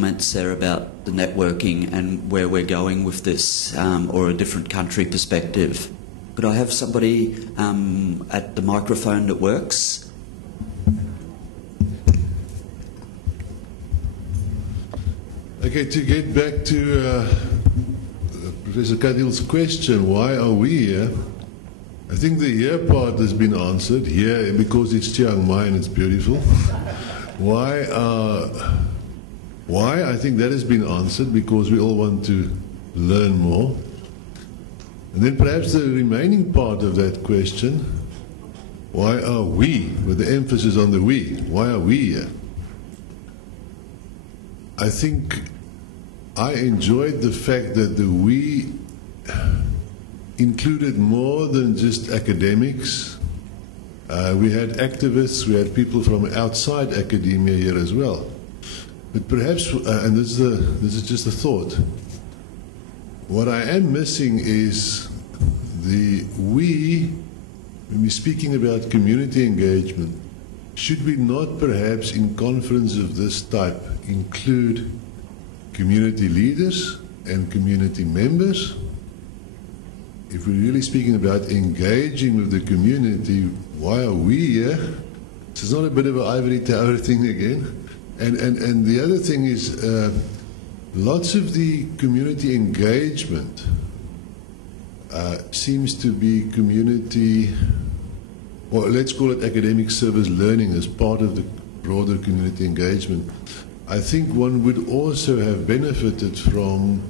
Comments there about the networking and where we're going with this, or a different country perspective. Could I have somebody at the microphone that works? Okay, to get back to Professor Kadil's question, why are we here? I think the here part has been answered. Here because it's Chiang Mai and it's beautiful. Why? I think that has been answered, because we all want to learn more. And then perhaps the remaining part of that question, why are we, with the emphasis on the we, why are we here? I think I enjoyed the fact that the we included more than just academics. We had activists, we had people from outside academia here as well. But perhaps, and this is just a thought, what I am missing is the we, when we're speaking about community engagement, should we not perhaps in conference of this type include community leaders and community members? If we're really speaking about engaging with the community, why are we here? This is not a bit of an ivory tower thing again. And the other thing is, lots of the community engagement seems to be community, or let's call it academic service learning as part of the broader community engagement. I think one would also have benefited from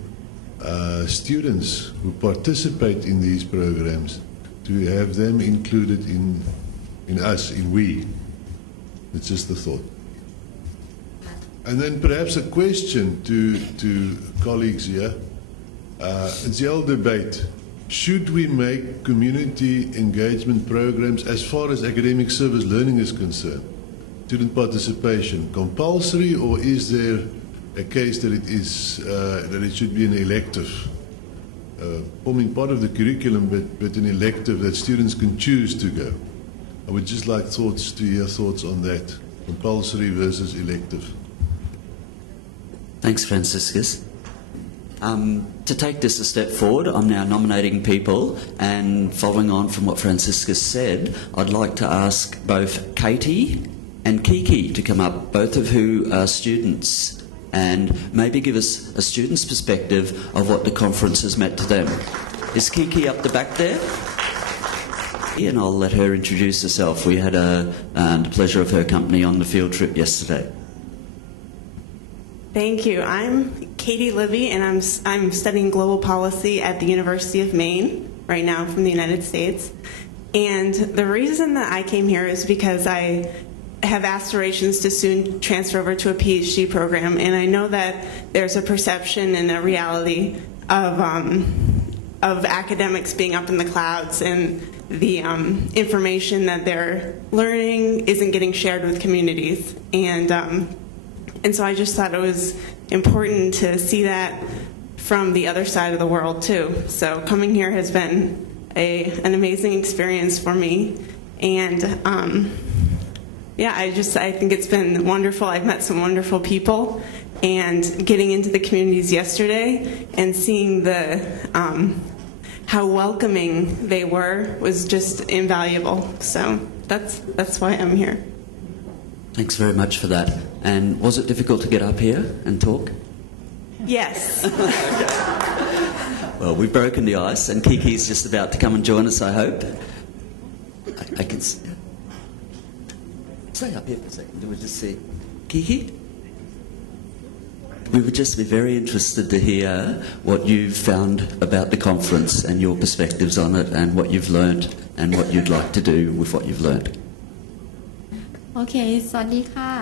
students who participate in these programs, to have them included in us, in we. It's just a thought. And then perhaps a question to colleagues here. It's the old debate. Should we make community engagement programs, as far as academic service learning is concerned, student participation, compulsory, or is there a case that it is that it should be an elective, forming part of the curriculum, but an elective that students can choose to go? I would just like to hear thoughts on that, compulsory versus elective. Thanks, Franciscus. To take this a step forward, I'm now nominating people, and following on from what Franciscus said, I'd like to ask both Katie and Kiki to come up, both of who are students, and maybe give us a student's perspective of what the conference has meant to them. Is Kiki up the back there? And I'll let her introduce herself. We had the pleasure of her company on the field trip yesterday. Thank you. I'm Katie Libby, and I'm studying global policy at the University of Maine right now from the United States. And the reason that I came here is because I have aspirations to soon transfer over to a PhD program, and I know that there's a perception and a reality of academics being up in the clouds, and the information that they're learning isn't getting shared with communities. And so I just thought it was important to see that from the other side of the world too. So coming here has been an amazing experience for me, and yeah, I think it's been wonderful. I've met some wonderful people, and getting into the communities yesterday and seeing how welcoming they were was just invaluable. So that's why I'm here. Thanks very much for that. And was it difficult to get up here and talk? Yes. Okay. Well, we've broken the ice, and Kiki's just about to come and join us, I hope. I can stay up here for a second. We'll just see. Kiki? We would just be very interested to hear what you've found about the conference and your perspectives on it, and what you've learned and what you'd like to do with what you've learned. Okay, สวัสดีค่ะ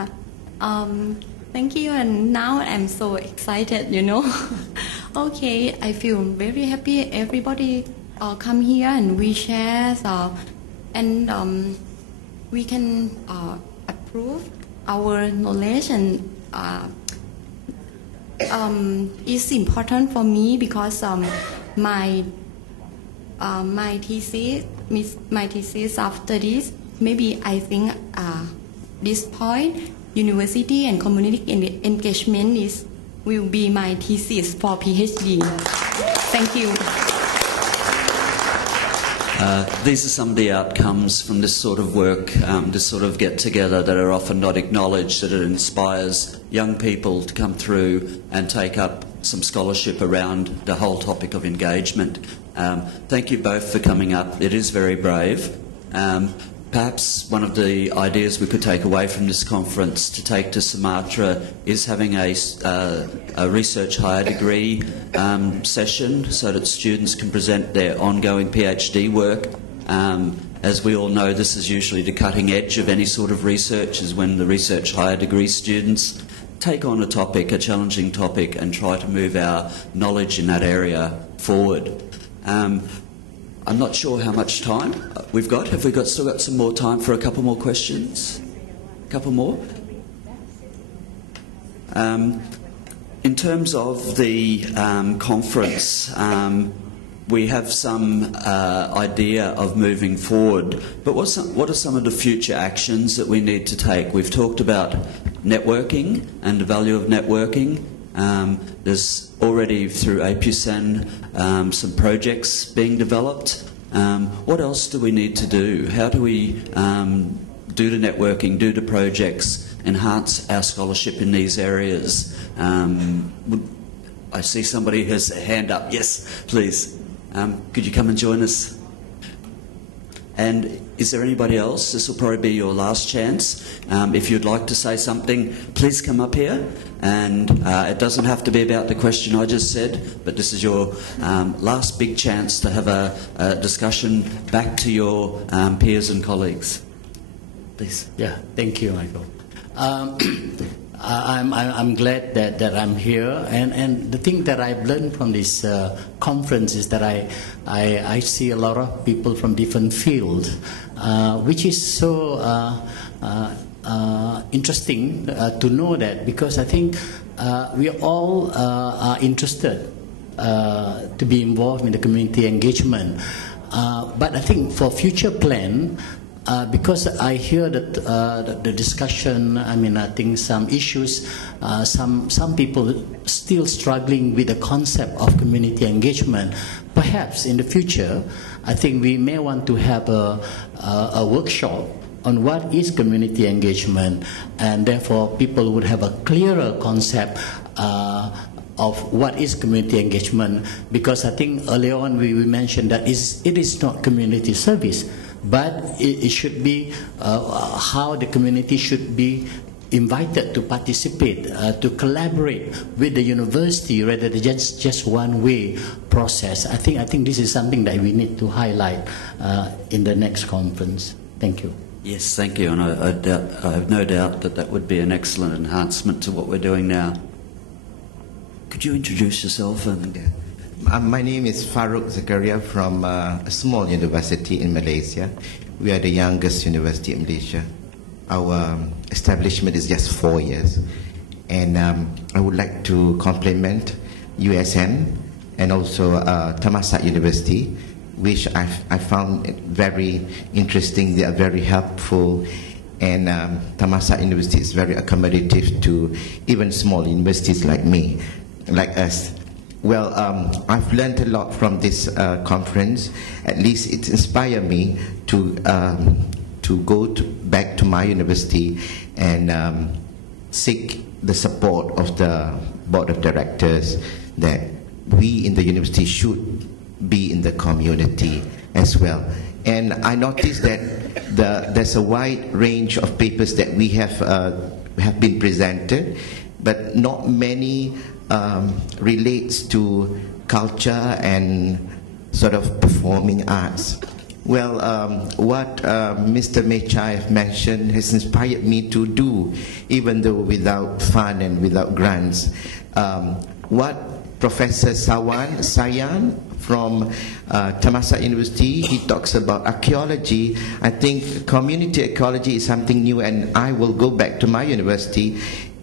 thank you, and now I'm so excited, you know. Okay, I feel very happy everybody come here and we share, and we can improve our knowledge, and it's important for me because my thesis after this, maybe I think this point, university and community engagement is will be my thesis for PhD. Thank you. These are some of the outcomes from this sort of work, this sort of get-together that are often not acknowledged, that it inspires young people to come through and take up some scholarship around the whole topic of engagement. Thank you both for coming up. It is very brave. Perhaps one of the ideas we could take away from this conference to take to Sumatra is having a research higher degree session so that students can present their ongoing PhD work. As we all know, this is usually the cutting edge of any sort of research, is when the research higher degree students take on a topic, a challenging topic, and try to move our knowledge in that area forward. I'm not sure how much time we've got. Have we still got some more time for a couple more questions? A couple more? In terms of the conference, we have some idea of moving forward, but what are some of the future actions that we need to take? We've talked about networking and the value of networking. There's already through APUSEN some projects being developed. What else do we need to do? How do we do the networking, do the projects, enhance our scholarship in these areas? I see somebody has a hand up. Yes, please. Could you come and join us? And is there anybody else? This will probably be your last chance. If you'd like to say something, please come up here. And it doesn't have to be about the question I just said, but this is your last big chance to have a discussion back to your peers and colleagues. Please. Yeah, thank you, Michael. I'm glad that I'm here, and the thing that I've learned from this conference is that I see a lot of people from different fields, which is so interesting to know that, because I think we all are interested to be involved in the community engagement, but I think for future plan. Because I hear that the discussion, I think some issues, some people still struggling with the concept of community engagement. Perhaps in the future, I think we may want to have a workshop on what is community engagement, and therefore people would have a clearer concept of what is community engagement. Because I think earlier on we mentioned that it is not community service, but it should be how the community should be invited to participate, to collaborate with the university rather than just one-way process. I think this is something that we need to highlight in the next conference. Thank you. Yes, thank you, and I have no doubt that would be an excellent enhancement to what we're doing now. Could you introduce yourself? My name is Farouk Zakaria from a small university in Malaysia. We are the youngest university in Malaysia. Our establishment is just 4 years. And I would like to compliment USN and also Thammasat University, which I found very interesting. They are very helpful. And Thammasat University is very accommodative to even small universities like me, like us. Well, I've learned a lot from this conference. At least it inspired me to go back to my university and seek the support of the board of directors, that we in the university should be in the community as well. And I noticed that there's a wide range of papers that we have been presented, but not many relates to culture and sort of performing arts. Well, what Mr. Mechai mentioned has inspired me to do, even though without fund and without grants. What Professor Sayan from Thammasat University, he talks about archaeology. I think community archaeology is something new, and I will go back to my university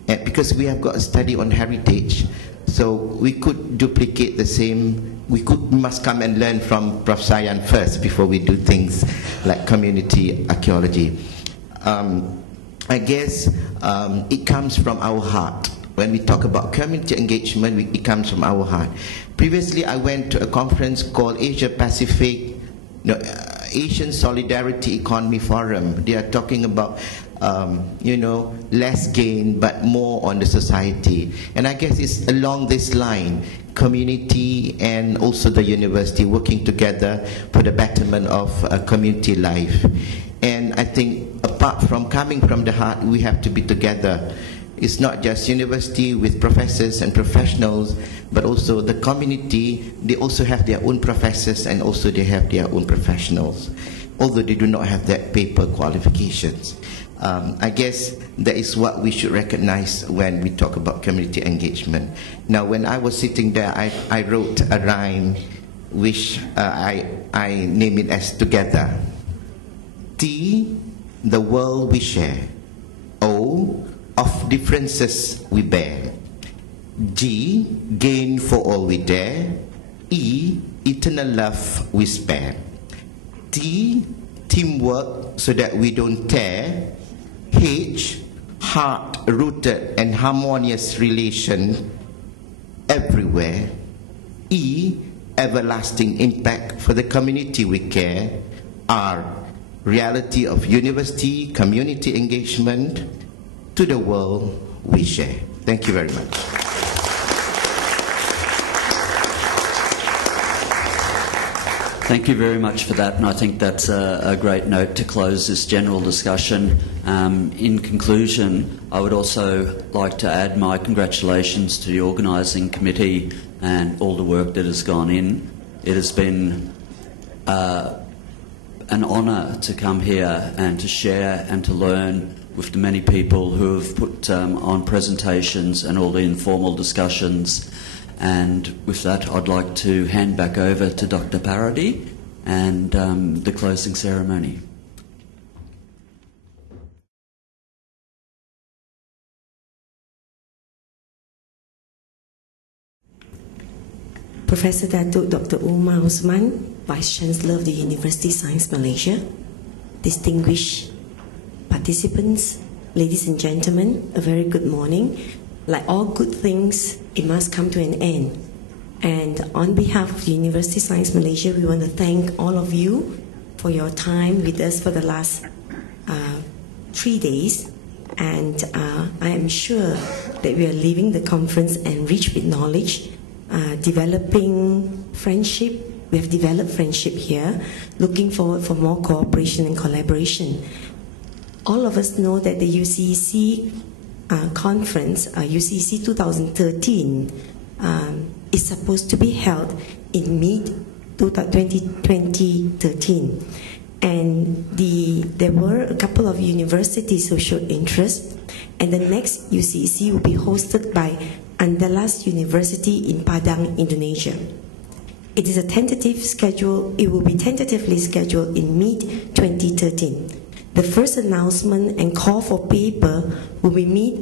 because we have got a study on heritage. So we could duplicate the same. We must come and learn from Prof. Sayan first before we do things like community archaeology. I guess it comes from our heart. When we talk about community engagement, it comes from our heart. Previously, I went to a conference called Asia Pacific, Asian Solidarity Economy Forum. They are talking about, less gain but more on the society. And I guess it's along this line, community and also the university working together for the betterment of community life. And I think apart from coming from the heart, we have to be together. It's not just university with professors and professionals, but also the community. They also have their own professors and also they have their own professionals, although they do not have that paper qualifications. I guess that is what we should recognize when we talk about community engagement. Now, when I was sitting there, I wrote a rhyme which I name it as Together. T, the world we share. O, of differences we bear. G, gain for all we dare. E, eternal love we spare. T, teamwork so that we don't tear. H, heart-rooted and harmonious relation everywhere. E, everlasting impact for the community we care. R, reality of university community engagement to the world we share. Thank you very much. Thank you very much for that, and I think that's a great note to close this general discussion. In conclusion, I would also like to add my congratulations to the organising committee and all the work that has gone in. It has been an honour to come here and to share and to learn with the many people who have put on presentations and all the informal discussions. And with that, I'd like to hand back over to Dr. Parady and the closing ceremony. Professor Datuk Dr. Umar Osman, Vice Chancellor of the University Science Malaysia, distinguished participants, ladies and gentlemen, a very good morning. Like all good things, it must come to an end. And on behalf of the University Science Malaysia, we want to thank all of you for your time with us for the last 3 days. And I am sure that we are leaving the conference enriched with knowledge, developing friendship. We have developed friendship here, looking forward for more cooperation and collaboration. All of us know that the UCEC conference, UCEC 2013, is supposed to be held in mid-2013. And there were a couple of universities who showed interest, and the next UCEC will be hosted by Andalas University in Padang, Indonesia. It is a tentative schedule. It will be tentatively scheduled in mid-2013. The first announcement and call for paper will be made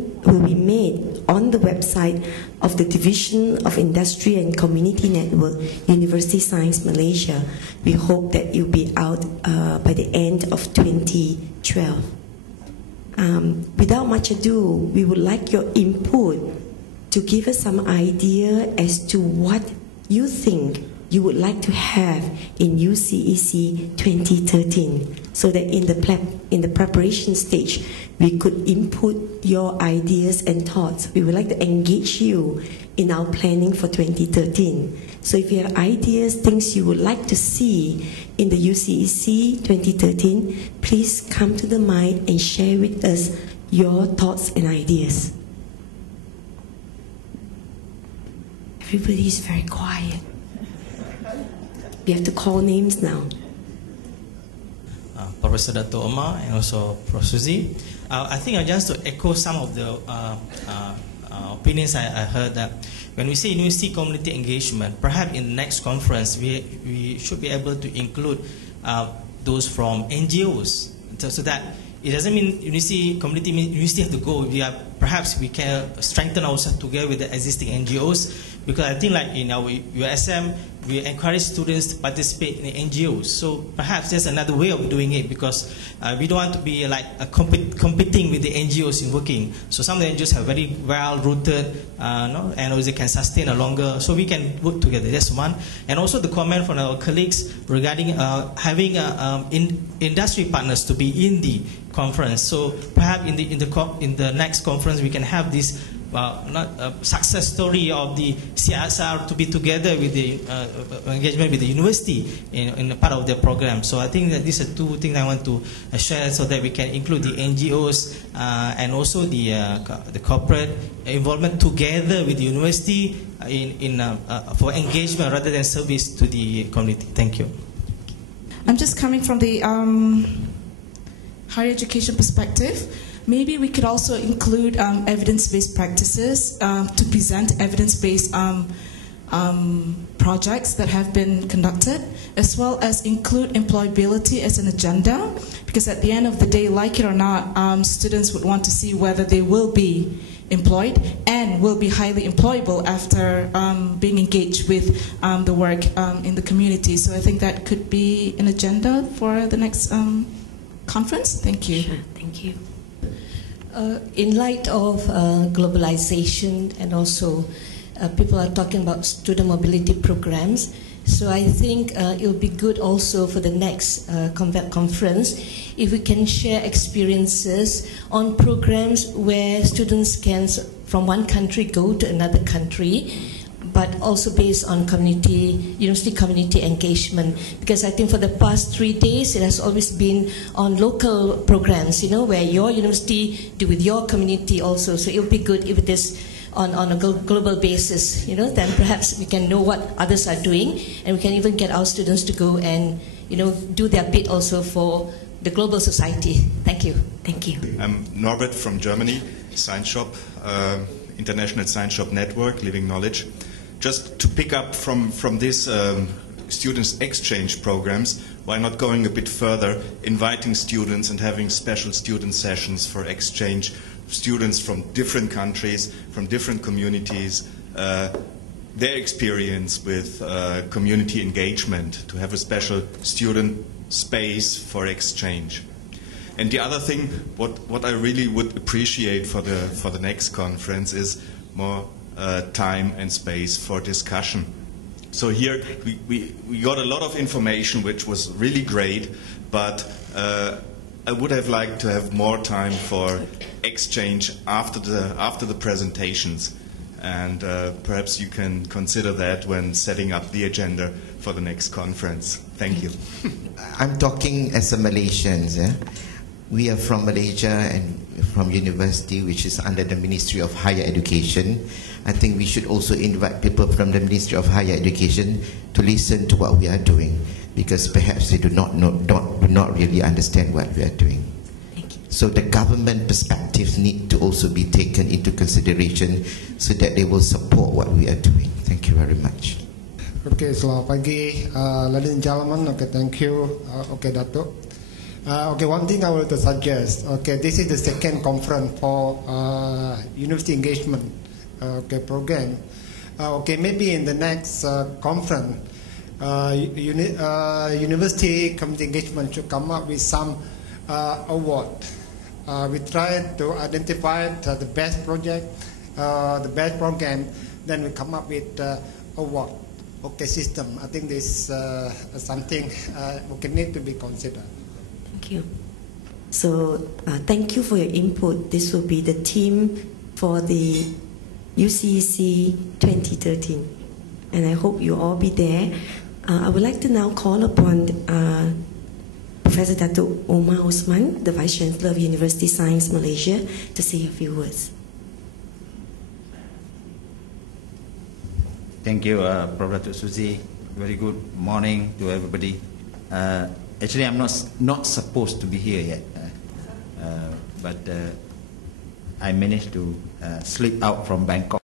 on the website of the Division of Industry and Community Network, University Science Malaysia. We hope that it will be out by the end of 2012. Without much ado, we would like your input to give us some idea as to what you think you would like to have in UCEC 2013, so that in the preparation stage, we could input your ideas and thoughts. We would like to engage you in our planning for 2013. So if you have ideas, things you would like to see in the UCEC 2013, please come to the mic and share with us your thoughts and ideas. Everybody is very quiet. We have to call names now. Professor Dato' Omar and also Prof. Suzy. I think just to echo some of the opinions I heard, that when we say university community engagement, perhaps in the next conference we should be able to include those from NGOs, so that it doesn't mean university community means university have to go. We are perhaps we can strengthen ourselves together with the existing NGOs, because I think like in our USM, we encourage students to participate in NGOs. So perhaps there's another way of doing it, because we don't want to be like competing with the NGOs in working. So some of the NGOs have very well-rooted, and also can sustain a longer, so we can work together. That's one. And also the comment from our colleagues regarding having industry partners to be in the conference. So perhaps in the next conference we can have this success story of the CSR to be together with the engagement with the university in a part of their program. So I think that these are two things I want to share, so that we can include the NGOs and also the corporate involvement together with the university for engagement rather than service to the community. Thank you. I'm just coming from the higher education perspective. Maybe we could also include evidence-based practices to present evidence-based projects that have been conducted, as well as include employability as an agenda, because at the end of the day, like it or not, students would want to see whether they will be employed and will be highly employable after being engaged with the work in the community. So I think that could be an agenda for the next conference. Thank you. Sure, thank you. In light of globalization, and also people are talking about student mobility programs, so I think it will be good also for the next conference if we can share experiences on programs where students can from one country go to another country, but also based on university community engagement. Because I think for the past 3 days, it has always been on local programs, where your university do with your community also. So it would be good if it is on a global basis, then perhaps we can know what others are doing, and we can even get our students to go and, do their bit also for the global society. Thank you. Thank you. I'm Norbert from Germany, Science Shop, International Science Shop Network, Living Knowledge. Just to pick up from this students' exchange programs, why not going a bit further, inviting students and having special student sessions for exchange, students from different countries, from different communities, their experience with community engagement, to have a special student space for exchange. And the other thing, what I really would appreciate for the next conference is more time and space for discussion. So here we got a lot of information which was really great, but I would have liked to have more time for exchange after the presentations, and perhaps you can consider that when setting up the agenda for the next conference. Thank you. I'm talking as a Malaysian. We are from Malaysia and from university which is under the Ministry of Higher Education. I think we should also invite people from the Ministry of Higher Education to listen to what we are doing, because perhaps they do not really understand what we are doing. Thank you. So the government perspectives need to also be taken into consideration so that they will support what we are doing. Thank you very much. Okay, selamat pagi, ladies and gentlemen. Okay, thank you. Okay, Dato'. Okay, one thing I want to suggest. Okay, this is the second conference for university engagement. Okay, program. Okay, maybe in the next conference, university community engagement should come up with some award. We try to identify the best project, the best program, then we come up with award. Okay, system. I think this something okay, need to be considered. Thank you. So thank you for your input. This will be the theme for the UCEC 2013, and I hope you all be there. I would like to now call upon Professor Dato' Omar Osman, the Vice Chancellor of University Science Malaysia, to say a few words. Thank you, Prof. Dato' Suzy. Very good morning to everybody. Actually, I'm not supposed to be here yet, but I managed to slip out from Bangkok.